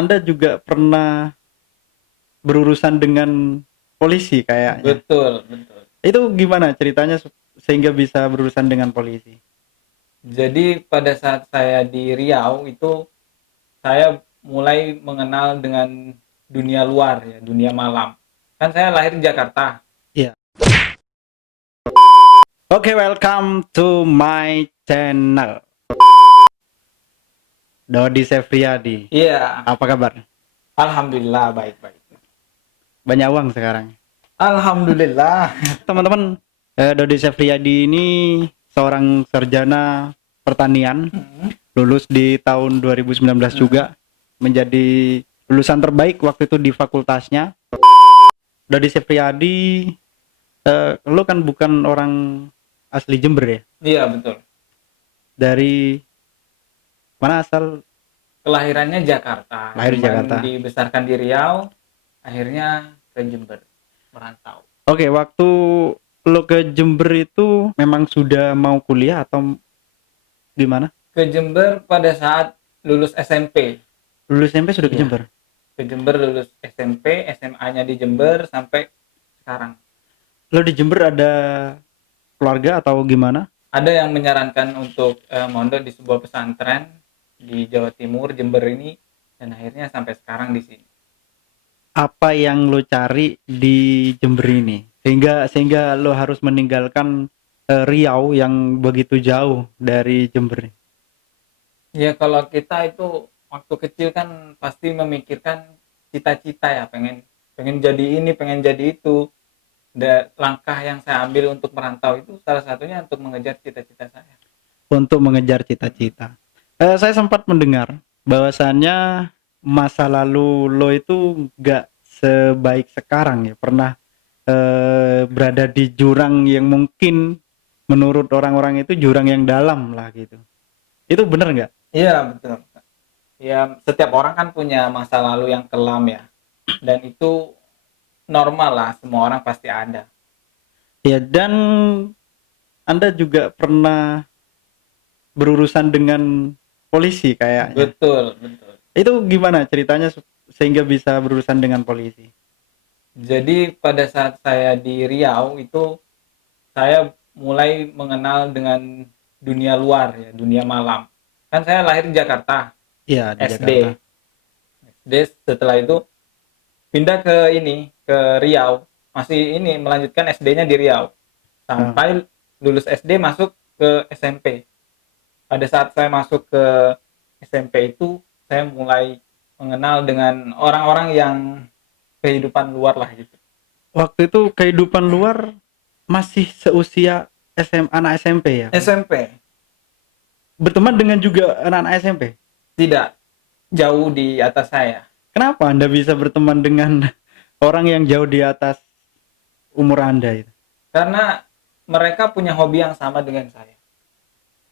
Anda juga pernah berurusan dengan polisi kayaknya. Betul, betul. Itu gimana ceritanya sehingga bisa berurusan dengan polisi? Jadi pada saat saya di Riau itu saya mulai mengenal dengan dunia luar ya, dunia malam. Kan saya lahir di Jakarta. Iya. Oke, welcome to my channel. Dodi Sefriadi. Iya, Apa kabar? alhamdulillah baik-baik. Banyak uang sekarang. Alhamdulillah. Teman-teman, Dodi Sefriadi ini seorang sarjana pertanian, Hmm, lulus di tahun 2019 hmm. juga, menjadi lulusan terbaik waktu itu di fakultasnya. Dodi Sefriadi, lo kan bukan orang asli Jember ya? Iya, betul. Dari mana asal? Kelahirannya Jakarta, Lahir di cuman Jakarta. dibesarkan di Riau, akhirnya ke Jember, merantau. Oke, waktu lo ke Jember itu memang sudah mau kuliah atau gimana? Ke Jember pada saat lulus SMP. Lulus SMP sudah ke Iya, Jember? ke Jember lulus SMP, SMA-nya di Jember sampai sekarang. Lo di Jember ada keluarga atau gimana? Ada yang menyarankan untuk mondok di sebuah pesantren di Jawa Timur, Jember ini, dan akhirnya sampai sekarang di sini. Apa yang lo cari di Jember ini? Sehingga lo harus meninggalkan Riau yang begitu jauh dari Jember. Ya kalau kita itu waktu kecil kan pasti memikirkan cita-cita ya, pengen pengen jadi ini, pengen jadi itu. Langkah yang saya ambil untuk merantau itu salah satunya untuk mengejar cita-cita saya. Untuk mengejar cita-cita. Saya sempat mendengar bahwasannya masa lalu lo itu gak sebaik sekarang ya. Pernah berada di jurang yang mungkin menurut orang-orang itu jurang yang dalam lah gitu. Itu bener nggak? Iya betul. Ya setiap orang kan punya masa lalu yang kelam ya, dan itu normal lah, semua orang pasti ada. Ya, dan Anda juga pernah berurusan dengan polisi kayaknya. Betul, betul. Itu gimana ceritanya sehingga bisa berurusan dengan polisi? Jadi pada saat saya di Riau itu saya mulai mengenal dengan dunia luar ya, dunia malam. Kan saya lahir di Jakarta, Iya, di Jakarta. SD. SD setelah itu pindah ke ini, ke Riau. Masih ini melanjutkan SD-nya di Riau. Oh. Sampai lulus SD masuk ke SMP. Pada saat saya masuk ke SMP itu saya mulai mengenal dengan orang-orang yang kehidupan luar lah gitu. Waktu itu kehidupan luar masih seusia anak SMP ya? SMP Berteman dengan juga anak-anak SMP? tidak, jauh di atas saya. Kenapa Anda bisa berteman dengan orang yang jauh di atas umur Anda itu? Karena mereka punya hobi yang sama dengan saya.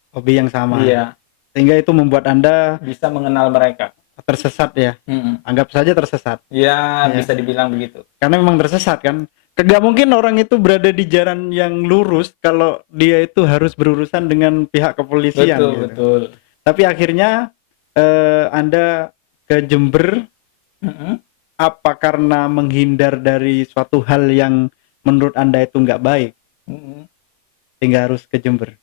Hobi yang sama. Iya, Sehingga itu membuat Anda bisa mengenal mereka. tersesat ya. Hmm. Anggap saja tersesat. Ya, Ya. bisa dibilang begitu. Karena memang tersesat kan. Gak mungkin orang itu berada di jalan yang lurus kalau dia itu harus berurusan dengan pihak kepolisian Betul, gitu. betul. Tapi akhirnya Anda ke Jember Hmm. apa karena menghindar dari suatu hal yang menurut Anda itu nggak baik Hmm. sehingga harus ke Jember?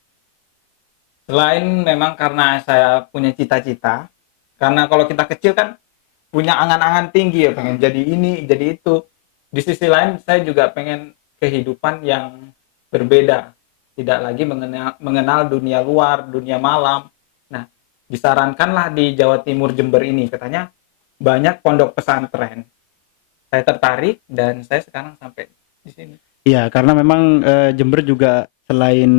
Selain memang karena saya punya cita-cita, karena kalau kita kecil kan punya angan-angan tinggi ya, pengen jadi ini, jadi itu. Di sisi lain saya juga pengen kehidupan yang berbeda, tidak lagi mengenal dunia luar, dunia malam. Nah, disarankanlah di Jawa Timur Jember ini, katanya banyak pondok pesantren. Saya tertarik dan saya sekarang sampai di sini. Iya, karena memang Jember juga selain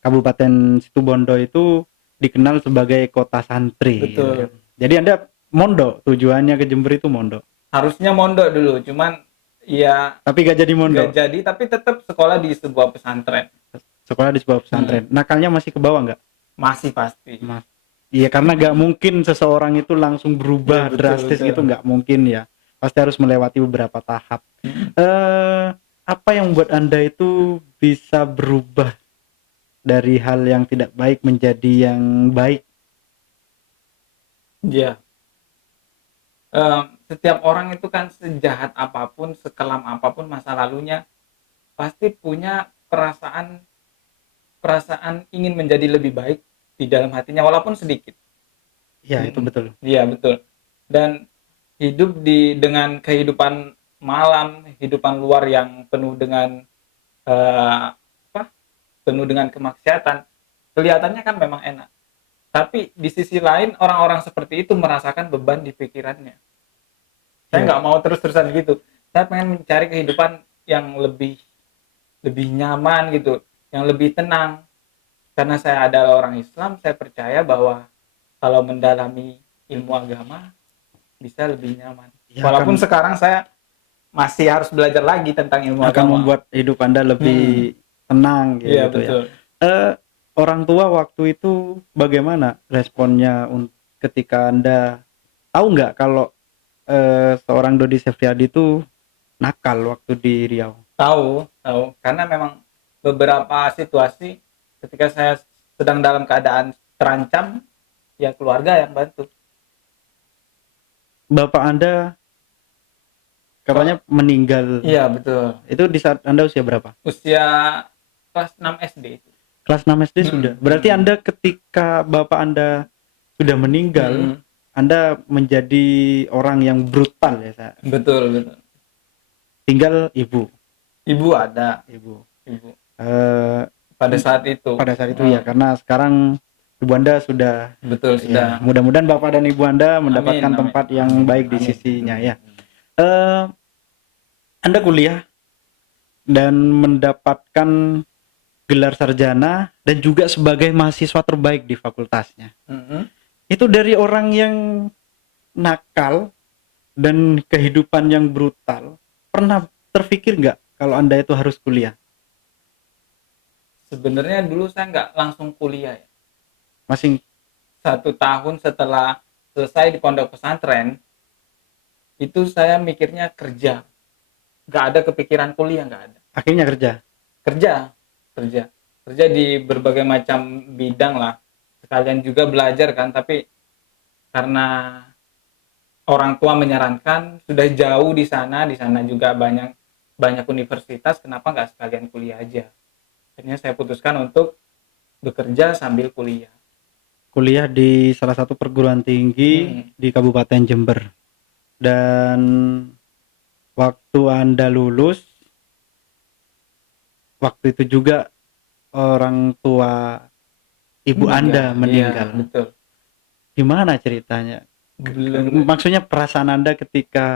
Kabupaten Situbondo itu dikenal sebagai kota santri gitu kan. Betul. Jadi Anda mondok, tujuannya ke Jember itu mondok. Harusnya mondok dulu, cuman ya Tapi gak jadi nggak mondok. jadi, tapi tetap sekolah di sebuah pesantren. Sekolah di sebuah pesantren. Nakalnya masih ke bawah nggak? Masih pasti. Mas. Iya, karena gak mungkin seseorang itu langsung berubah Ya, betul, drastis betul. gitu, nggak mungkin ya. Pasti harus melewati beberapa tahap. Apa yang membuat Anda itu bisa berubah dari hal yang tidak baik menjadi yang baik? Ya. Setiap orang itu kan sejahat apapun, sekelam apapun masa lalunya, pasti punya perasaan perasaan ingin menjadi lebih baik di dalam hatinya walaupun sedikit. Ya itu Mm-mm. betul. Iya betul. Dan hidup dengan kehidupan malam, kehidupan luar yang penuh dengan apa? Penuh dengan kemaksiatan, kelihatannya kan memang enak. Tapi di sisi lain orang-orang seperti itu merasakan beban di pikirannya. Saya Ya, nggak mau terus-terusan gitu. Saya pengen mencari kehidupan yang lebih lebih nyaman gitu, yang lebih tenang. Karena saya adalah orang Islam, saya percaya bahwa kalau mendalami ilmu agama bisa lebih nyaman. ya Walaupun akan sekarang saya masih harus belajar lagi tentang ilmu akan agama. membuat hidup Anda Hmm, lebih tenang iya gitu ya. betul. Eh, Orang tua waktu itu bagaimana responnya ketika Anda tahu nggak kalau seorang Dodi Sefriadi itu nakal waktu di Riau? Tahu, tahu. Karena memang beberapa situasi ketika saya sedang dalam keadaan terancam, ya keluarga yang bantu. Bapak Anda katanya meninggal. Iya betul. Itu di saat Anda usia berapa? Usia kelas 6 SD itu. Kelas 6 SD sudah. Hmm, Berarti hmm, Anda ketika Bapak Anda sudah meninggal, hmm. Anda menjadi orang yang brutal ya, Sa. Betul, betul. Tinggal ibu. Ibu ada, Ibu. ibu. Eh, Pada saat itu. pada saat itu ya, karena sekarang ibu Anda sudah, Betul ya sudah. mudah-mudahan Bapak dan Ibu Anda Amin, mendapatkan amin, tempat yang amin, baik di amin. sisinya ya. Eh, Anda kuliah dan mendapatkan gelar sarjana dan juga sebagai mahasiswa terbaik di fakultasnya. Mhm. Itu dari orang yang nakal dan kehidupan yang brutal, pernah terpikir nggak kalau Anda itu harus kuliah? Sebenarnya dulu saya nggak langsung kuliah ya. Masih 1 tahun setelah selesai di pondok pesantren, itu saya mikirnya kerja. Nggak ada kepikiran kuliah, nggak ada. akhirnya kerja. Kerja, kerja. Kerja di berbagai macam bidang lah. Sekalian juga belajar kan, tapi karena orang tua menyarankan sudah jauh di sana juga banyak banyak universitas, kenapa nggak sekalian kuliah aja. Akhirnya saya putuskan untuk bekerja sambil kuliah. Kuliah di salah satu perguruan tinggi Hmm, di Kabupaten Jember. Dan waktu Anda lulus, waktu itu juga orang tua ibu Anda meninggal. Iya, meninggal. betul. Gimana ceritanya? Belum. Maksudnya perasaan Anda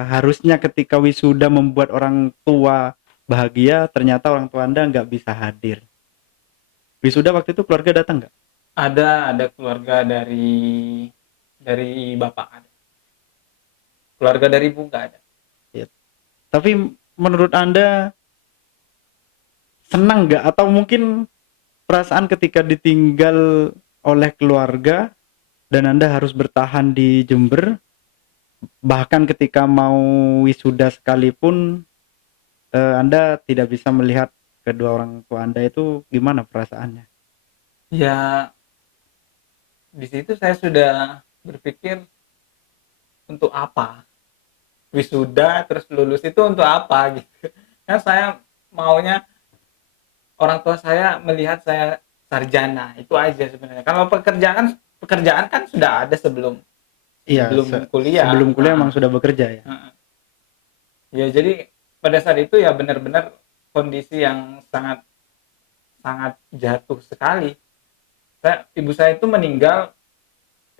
harusnya ketika wisuda membuat orang tua bahagia, ternyata orang tua Anda nggak bisa hadir. Wisuda waktu itu keluarga datang nggak? Ada keluarga dari bapak ada. Keluarga dari ibu nggak ada. Ya. Tapi menurut Anda senang nggak, atau mungkin perasaan ketika ditinggal oleh keluarga dan Anda harus bertahan di Jember, bahkan ketika mau wisuda sekalipun Anda tidak bisa melihat kedua orang tua Anda, itu gimana perasaannya? Ya, di situ saya sudah berpikir untuk apa? Wisuda terus lulus itu untuk apa gitu. Kan saya maunya orang tua saya melihat saya sarjana, itu aja sebenarnya. Kalau pekerjaan kan sudah ada sebelum Iya, sebelum kuliah. sebelum kuliah emang sudah bekerja ya. Ya jadi pada saat itu ya benar-benar kondisi yang sangat sangat jatuh sekali. Ibu saya itu meninggal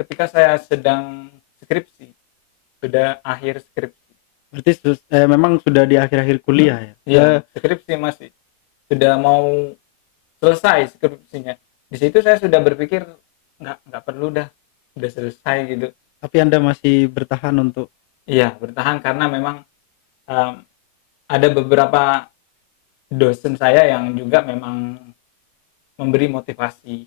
ketika saya sedang skripsi, sudah akhir skripsi. Berarti memang sudah di akhir-akhir kuliah ya. Iya, skripsi masih sudah mau selesai skripsinya. Di situ saya sudah berpikir nggak perlu dah, udah selesai gitu. Tapi Anda masih bertahan untuk. Iya, bertahan karena memang um, ada beberapa dosen saya yang juga memang memberi motivasi.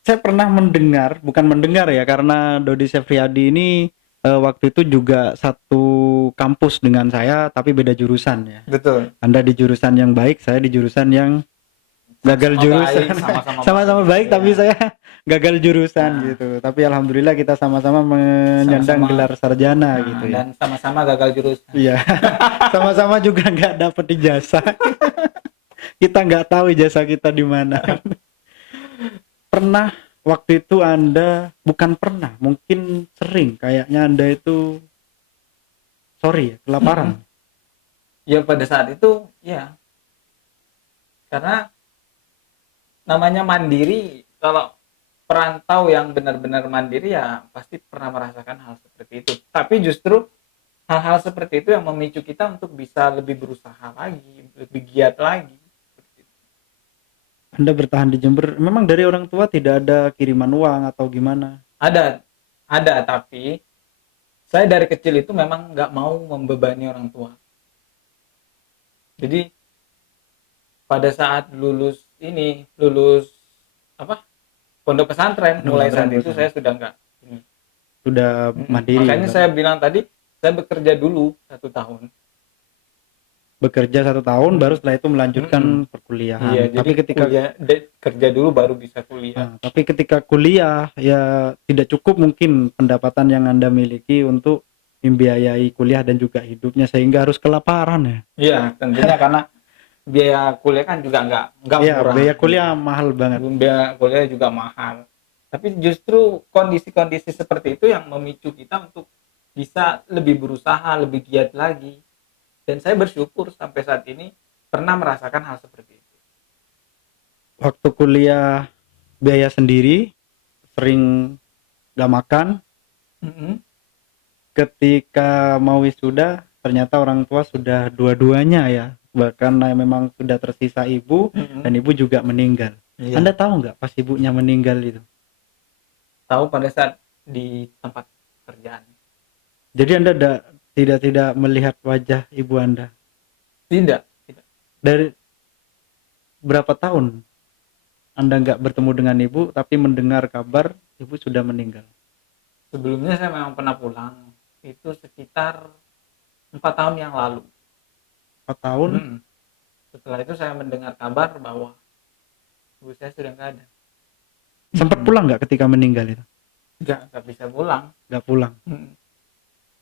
Saya pernah mendengar, bukan mendengar ya, karena Dodi Sefriadi ini waktu itu juga satu kampus dengan saya, tapi beda jurusan ya. Betul. Anda di jurusan yang baik, saya di jurusan yang gagal Sama jurusan. baik, sama-sama Sama-sama baik Iya. tapi saya gagal jurusan Nah. gitu. Tapi alhamdulillah kita sama-sama menyandang Sama-sama. gelar sarjana Nah, gitu ya. dan sama-sama gagal jurusan. Iya. Sama-sama juga nggak dapet ijazah. Kita nggak tahu ijazah kita di mana. Pernah waktu itu Anda, bukan pernah, mungkin sering kayaknya Anda itu kelaparan. Ya pada saat itu ya, karena namanya mandiri, kalau perantau yang benar-benar mandiri ya pasti pernah merasakan hal seperti itu. Tapi justru hal-hal seperti itu yang memicu kita untuk bisa lebih berusaha lagi, lebih giat lagi. Anda bertahan di Jember, memang dari orang tua tidak ada kiriman uang atau gimana? Ada, tapi saya dari kecil itu memang nggak mau membebani orang tua. Jadi pada saat lulus apa, pondok pesantren, mulai saat itu saya sudah nggak ini. Sudah mandiri. Makanya saya bilang tadi, saya bekerja dulu 1 tahun. Bekerja 1 tahun, baru setelah itu melanjutkan perkuliahan. Iya, Tapi jadi ketika kerja dulu baru bisa kuliah. tapi ketika kuliah ya tidak cukup mungkin pendapatan yang Anda miliki untuk membiayai kuliah dan juga hidupnya, sehingga harus kelaparan ya. Iya, tentunya karena biaya kuliah kan juga nggak Iya, murah. biaya kuliah mahal banget. Biaya kuliah juga mahal. Tapi justru kondisi-kondisi seperti itu yang memicu kita untuk bisa lebih berusaha, lebih giat lagi. Dan saya bersyukur sampai saat ini pernah merasakan hal seperti itu. Waktu kuliah biaya sendiri, sering gak makan. Ketika mau wisuda, ternyata orang tua sudah dua-duanya ya, bahkan memang sudah tersisa ibu, dan ibu juga meninggal. Iya. Anda tahu nggak pas ibunya meninggal itu? Tahu pada saat di tempat kerjaan. Jadi Anda tidak melihat wajah ibu Anda Tidak. dari berapa tahun Anda nggak bertemu dengan ibu, tapi mendengar kabar ibu sudah meninggal? Sebelumnya saya memang pernah pulang, itu sekitar 4 tahun yang lalu. 4 tahun? Setelah itu saya mendengar kabar bahwa ibu saya sudah nggak ada. Sempat pulang nggak ketika meninggal itu? Nggak bisa pulang. Nggak pulang.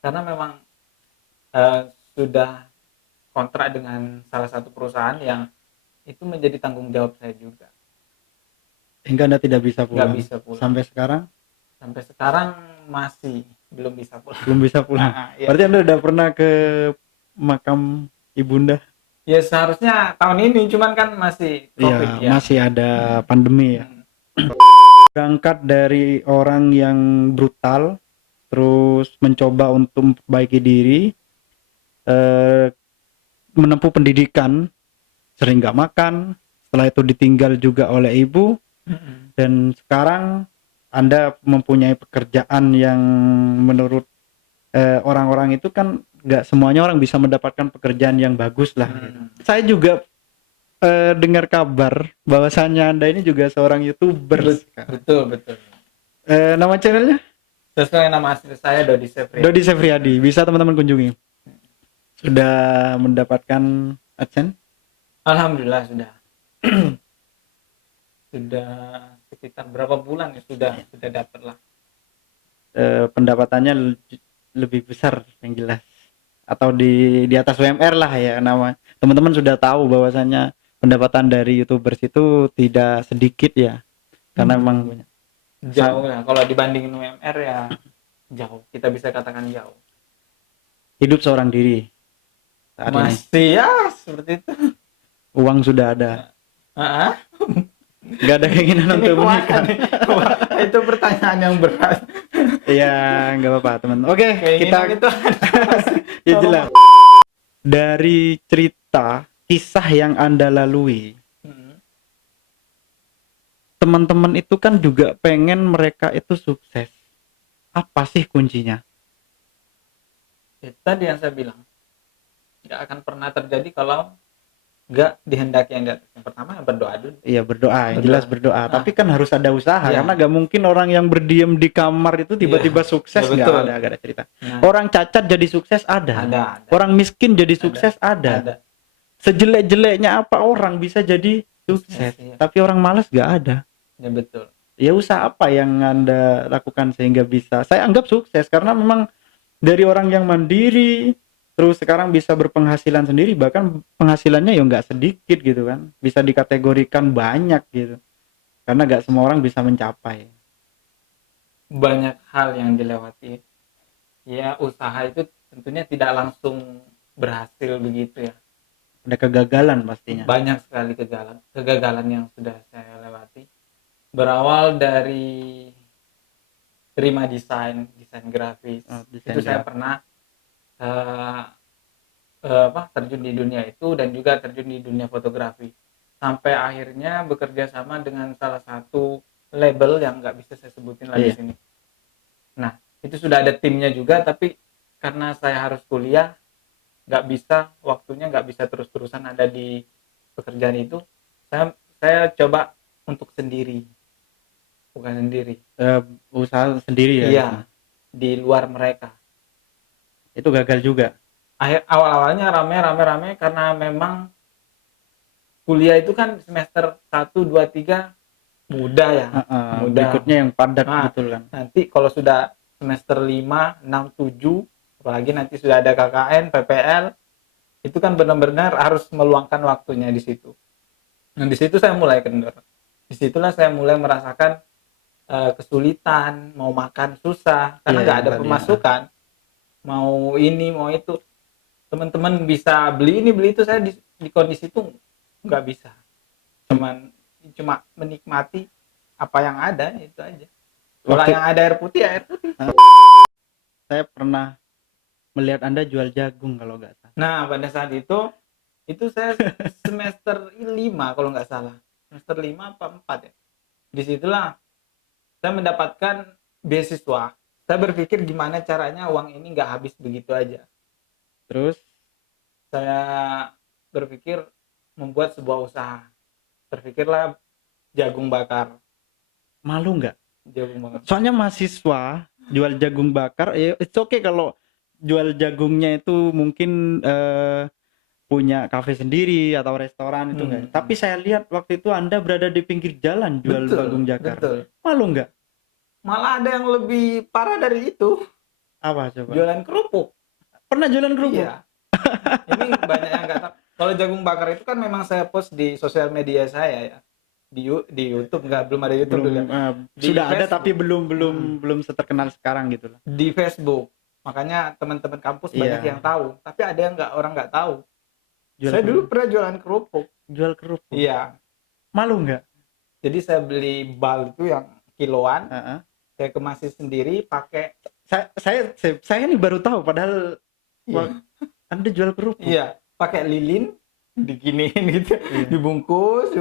Karena memang sudah kontrak dengan salah satu perusahaan yang itu menjadi tanggung jawab saya juga. Hingga Anda tidak bisa pulang. Nggak bisa pulang. Sampai sekarang? Sampai sekarang masih belum bisa pulang. Belum bisa pulang. Ya. Berarti Anda udah pernah ke makam ibunda? Ya seharusnya tahun ini, cuman kan masih COVID ya. Masih ada pandemi ya. Berangkat dari orang yang brutal, terus mencoba untuk memperbaiki diri, menempuh pendidikan, sering nggak makan, setelah itu ditinggal juga oleh ibu, dan sekarang Anda mempunyai pekerjaan yang menurut orang-orang itu kan nggak semuanya orang bisa mendapatkan pekerjaan yang bagus lah. Saya juga dengar kabar bahwasannya Anda ini juga seorang YouTuber. Betul. Nama channelnya? Sesuai nama asli saya, Dodi Sefriadi. Dodi Sefriadi. Bisa teman-teman kunjungi. Sudah mendapatkan AdSense? Alhamdulillah sudah. Sudah sekitar berapa bulan ya sudah dapat lah. Pendapatannya lebih besar yang jelas, atau di atas UMR lah ya. Nama teman-teman sudah tahu bahwasannya pendapatan dari YouTubers itu tidak sedikit ya, karena memang jauh lah kalau dibandingin UMR ya, jauh, kita bisa katakan jauh. Hidup seorang diri saat masih ini. Ya seperti itu. Uang sudah ada. Gak ada keinginan untuk menikah. Itu pertanyaan yang berat. Iya, nggak apa-apa teman. Oke, kita itu ya jelas. Dari cerita kisah yang Anda lalui, teman-teman itu kan juga pengen mereka itu sukses. Apa sih kuncinya? Tadi yang saya bilang, nggak akan pernah terjadi kalau nggak dihendaki yang di atas. Yang pertama berdoa dulu. Iya, berdoa. Yang jelas berdoa. Tapi kan harus ada usaha, karena nggak mungkin orang yang berdiam di kamar itu tiba-tiba sukses. Nggak ada cerita. Orang cacat jadi sukses ada. Orang miskin jadi sukses ada. Sejelek-jeleknya apa orang bisa jadi sukses, iya. tapi orang malas nggak ada. Ya betul. Ya usaha apa yang Anda lakukan sehingga bisa saya anggap sukses karena memang dari orang yang mandiri terus sekarang bisa berpenghasilan sendiri, bahkan penghasilannya ya nggak sedikit gitu kan, bisa dikategorikan banyak gitu karena nggak semua orang bisa mencapai. Banyak hal yang dilewati. Ya, usaha itu tentunya tidak langsung berhasil begitu ya. Ada kegagalan pastinya. Banyak sekali kegagalan yang sudah saya lewati. Berawal dari terima desain grafis. Desain Itu saya grafis. pernah eh, terjun di dunia itu dan juga terjun di dunia fotografi. Sampai akhirnya bekerja sama dengan salah satu label yang nggak bisa saya sebutin lagi Iya. sini. Nah, itu sudah ada timnya juga, tapi karena saya harus kuliah, waktunya nggak bisa terus-terusan ada di pekerjaan itu. Saya coba untuk sendiri, bukan sendiri. Eh, Usaha sendiri ya Iya, itu. di luar mereka. Itu gagal juga. Awal-awalnya rame karena memang kuliah itu kan semester 1, 2, 3 mudah ya, mudah. Berikutnya yang padat Nah, betul kan. nanti kalau sudah semester 5, 6, 7, apalagi nanti sudah ada KKN, PPL, itu kan benar-benar harus meluangkan waktunya di situ. Nah, di situ saya mulai kendor. Disitulah saya mulai merasakan kesulitan, mau makan susah, karena Iya, nggak yang ada tadi ya. pemasukan. Mau ini, mau itu. Teman-teman bisa beli ini, beli itu, saya di kondisi itu nggak bisa. Cuma menikmati apa yang ada, itu aja. Kalau Waktu yang ada air putih, ya air putih. saya pernah melihat Anda jual jagung kalau nggak salah. Nah, pada saat itu saya semester 5 kalau nggak salah. Semester 5 apa 4 ya. Disitulah saya mendapatkan beasiswa. Saya berpikir gimana caranya uang ini nggak habis begitu aja. Terus Saya berpikir membuat sebuah usaha. Terpikirlah jagung bakar. malu nggak? Jagung bakar. Soalnya mahasiswa jual jagung bakar, ya it's okay kalau jual jagungnya itu mungkin punya kafe sendiri atau restoran itu enggak. Tapi saya lihat waktu itu Anda berada di pinggir jalan jual jagung bakar. Betul. Malu nggak? Malah ada yang lebih parah dari itu. Apa coba? Jualan kerupuk. Pernah jualan kerupuk? Iya. Ini banyak yang nggak tahu. Kalau jagung bakar itu kan memang saya post di sosial media saya ya. Di YouTube belum ada YouTube dulu. Sudah ada Facebook. tapi belum seterkenal sekarang gitu lah. Di Facebook. Makanya teman-teman kampus banyak yang tahu, tapi ada yang orang nggak tahu. Saya dulu pernah jualan kerupuk. Jual kerupuk. Iya. Malu nggak? Jadi saya beli bal itu yang kiloan. Saya kemasin sendiri pakai. Saya ini baru tahu padahal Anda jual kerupuk. Iya, pakai lilin diginiin gitu, dibungkus,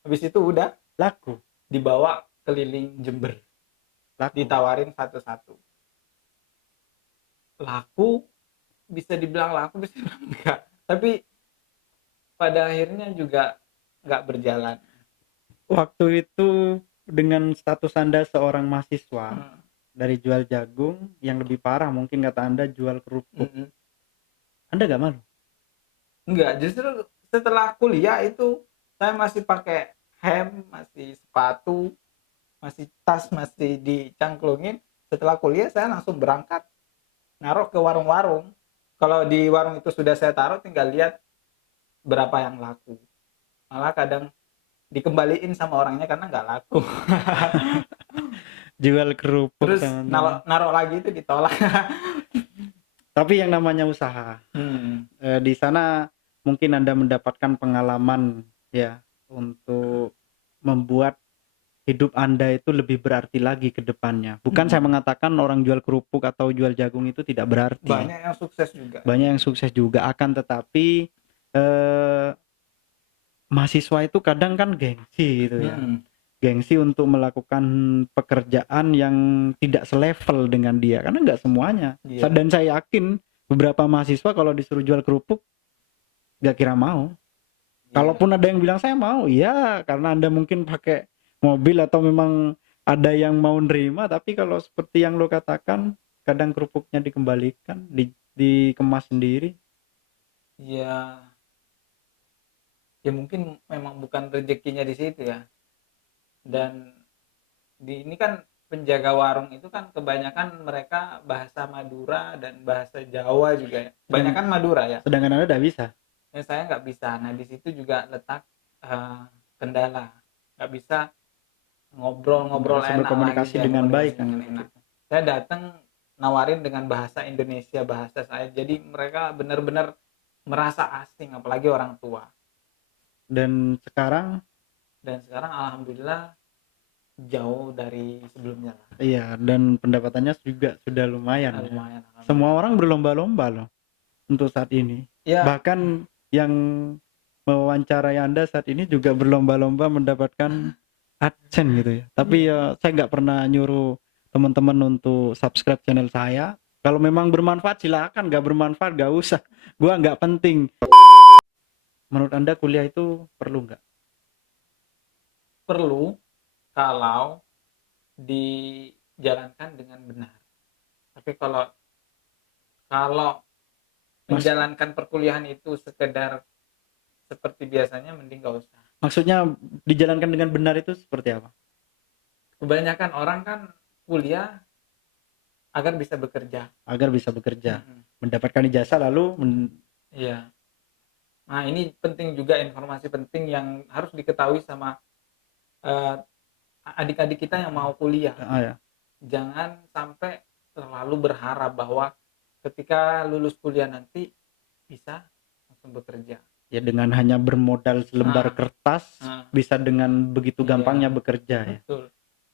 habis itu udah laku. Dibawa keliling Jember. Laku. Ditawarin satu-satu. Laku, bisa dibilang laku, bisa dibilang enggak. Tapi pada akhirnya juga nggak berjalan. Waktu itu dengan status Anda seorang mahasiswa, dari jual jagung, yang lebih parah mungkin kata Anda jual kerupuk. Anda nggak malu? Enggak, justru setelah kuliah itu saya masih pakai hem, masih sepatu, masih tas, masih dicangklungin. Setelah kuliah saya langsung berangkat naruh ke warung-warung. Kalau di warung itu sudah saya taruh, tinggal lihat berapa yang laku. Malah kadang dikembaliin sama orangnya karena nggak laku. Jual kerupuk terus naruh lagi itu ditolak. Tapi yang namanya usaha, di sana mungkin Anda mendapatkan pengalaman ya untuk membuat hidup Anda itu lebih berarti lagi ke depannya. Bukan saya mengatakan orang jual kerupuk atau jual jagung itu tidak berarti. Banyak yang sukses juga. Banyak yang sukses juga, akan tetapi mahasiswa itu kadang kan gengsi gitu ya. Gengsi untuk melakukan pekerjaan yang tidak selevel dengan dia, karena nggak semuanya. Dan saya yakin beberapa mahasiswa kalau disuruh jual kerupuk nggak kira mau. Kalaupun ada yang bilang saya mau, ya karena Anda mungkin pakai mobil atau memang ada yang mau nerima. Tapi kalau seperti yang lo katakan, kadang kerupuknya dikembalikan, dikemas sendiri. Ya, ya mungkin memang bukan rezekinya di situ ya. Dan di ini kan penjaga warung itu kan kebanyakan mereka bahasa Madura dan bahasa Jawa juga ya. Sedang Kebanyakan Madura ya. sedangkan Anda tidak bisa. Ya saya nggak bisa. Nah di situ juga letak kendala. Nggak bisa Nggak ngobrol-ngobrol bisa enak lah berkomunikasi gitu ya, dengan baik komunikasi kan dengan enak. gitu. Saya datang nawarin dengan bahasa Indonesia, bahasa saya. Jadi mereka benar-benar merasa asing, apalagi orang tua. Dan sekarang Dan sekarang alhamdulillah jauh dari sebelumnya lah. iya, dan pendapatannya juga sudah lumayan ya. Lumayan Semua alhamdulillah. orang berlomba-lomba loh untuk saat ini. Ya, Bahkan yang mewawancarai Anda saat ini juga berlomba-lomba mendapatkan AdSense gitu ya. Tapi ya saya nggak pernah nyuruh teman-teman untuk subscribe channel saya. Kalau memang bermanfaat silakan, nggak bermanfaat nggak usah. Gua nggak penting. Menurut Anda kuliah itu perlu nggak? perlu kalau dijalankan dengan benar. Tapi kalau kalau Mas, menjalankan perkuliahan itu sekedar seperti biasanya, mending gak usah. maksudnya dijalankan dengan benar itu seperti apa? Kebanyakan orang kan kuliah agar bisa bekerja. Agar bisa bekerja, Mm-mm. mendapatkan ijazah lalu Iya. Nah ini penting juga, informasi penting yang harus diketahui sama eh, adik-adik kita yang mau kuliah. ya, Jangan sampai terlalu berharap bahwa ketika lulus kuliah nanti bisa langsung bekerja. ya dengan hanya bermodal selembar Nah, kertas nah, bisa dengan begitu iya, gampangnya bekerja ya. betul.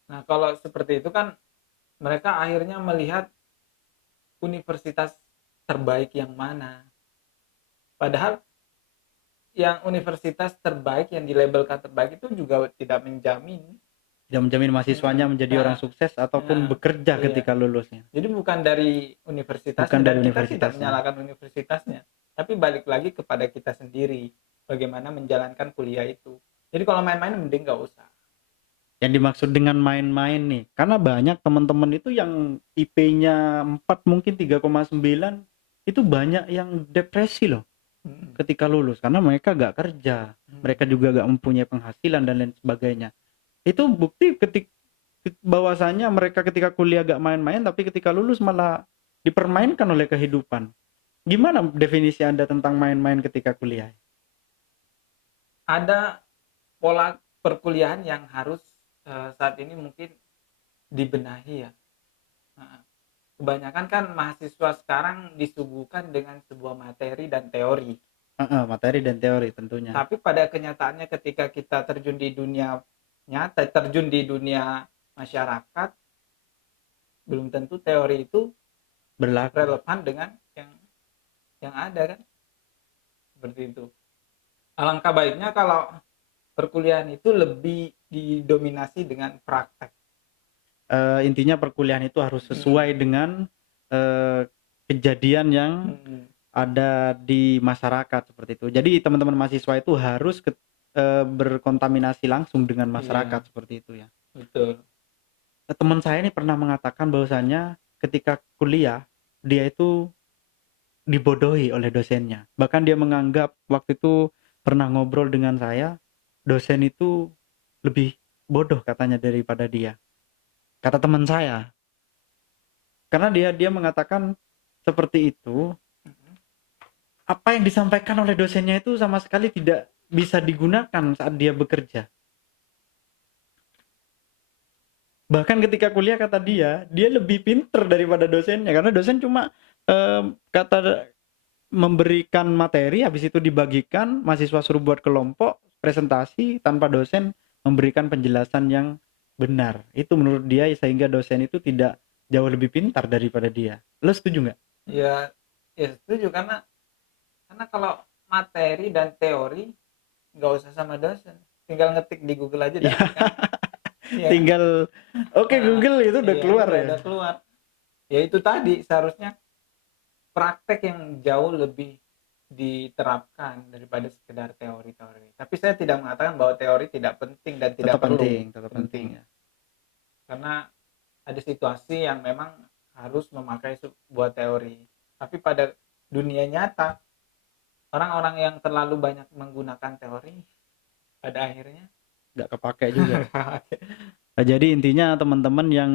Nah, kalau seperti itu kan mereka akhirnya melihat universitas terbaik yang mana. Padahal yang universitas terbaik yang dilabelkan terbaik itu juga tidak menjamin. Tidak menjamin mahasiswanya Mm-mm. menjadi orang sukses ataupun Nah, bekerja iya. ketika lulusnya. Jadi bukan dari Bukan universitasnya, dari dan kita tidak universitasnya. menyalahkan universitasnya, tapi balik lagi kepada kita sendiri bagaimana menjalankan kuliah itu. Jadi kalau main-main mending nggak usah. Yang dimaksud dengan main-main nih, karena banyak teman-teman itu yang IP-nya 4 mungkin 3,9 itu banyak yang depresi loh Mm-mm. ketika lulus karena mereka gak kerja, mereka juga gak mempunyai penghasilan dan lain sebagainya. Itu bukti bahwasanya mereka ketika kuliah gak main-main tapi ketika lulus malah dipermainkan oleh kehidupan. Gimana definisi Anda tentang main-main ketika kuliah? Ada pola perkuliahan yang harus saat ini mungkin dibenahi ya. Nah, kebanyakan kan mahasiswa sekarang disuguhkan dengan sebuah materi dan teori. Materi dan teori tentunya. Tapi pada kenyataannya ketika kita terjun di dunia nyata, terjun di dunia masyarakat, belum tentu teori itu Berlaku. relevan dengan yang ada kan. Seperti itu. Alangkah baiknya kalau perkuliahan itu lebih didominasi dengan praktek. Intinya perkuliahan itu harus sesuai dengan kejadian yang ada di masyarakat seperti itu. Jadi teman-teman mahasiswa itu harus berkontaminasi langsung dengan masyarakat seperti itu ya. Betul. Teman saya ini pernah mengatakan bahwasanya ketika kuliah dia itu dibodohi oleh dosennya. Bahkan dia menganggap waktu itu pernah ngobrol dengan saya, dosen itu lebih bodoh katanya daripada dia. Kata teman saya. Karena dia mengatakan seperti itu, apa yang disampaikan oleh dosennya itu sama sekali tidak bisa digunakan saat dia bekerja. Bahkan ketika kuliah kata dia lebih pinter daripada dosennya karena dosen cuma kata memberikan materi habis itu dibagikan, mahasiswa suruh buat kelompok, presentasi tanpa dosen memberikan penjelasan yang benar. Itu menurut dia sehingga dosen itu tidak jauh lebih pintar daripada dia. Lo setuju nggak? Ya, ya setuju, karena kalau materi dan teori nggak usah sama dosen, tinggal ngetik di Google aja Ya, dapat kan. Ya. tinggal oke, Google itu udah keluar ya. Udah keluar. Ya itu tadi, seharusnya praktek yang jauh lebih diterapkan daripada sekedar teori-teori. Tapi saya tidak mengatakan bahwa teori tidak penting dan tidak perlu. Tetap penting ya. Karena ada situasi yang memang harus memakai sebuah teori. Tapi pada dunia nyata orang-orang yang terlalu banyak menggunakan teori pada akhirnya nggak kepake juga. Jadi intinya teman-teman yang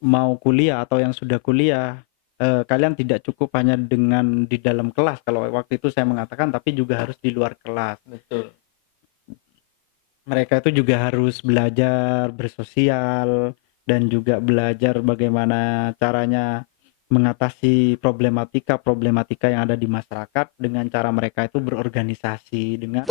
mau kuliah atau yang sudah kuliah, kalian tidak cukup hanya dengan di dalam kelas kalau waktu itu saya mengatakan, tapi juga harus di luar kelas. betul. Mereka itu juga harus belajar bersosial dan juga belajar bagaimana caranya mengatasi problematika-problematika yang ada di masyarakat dengan cara mereka itu berorganisasi dengan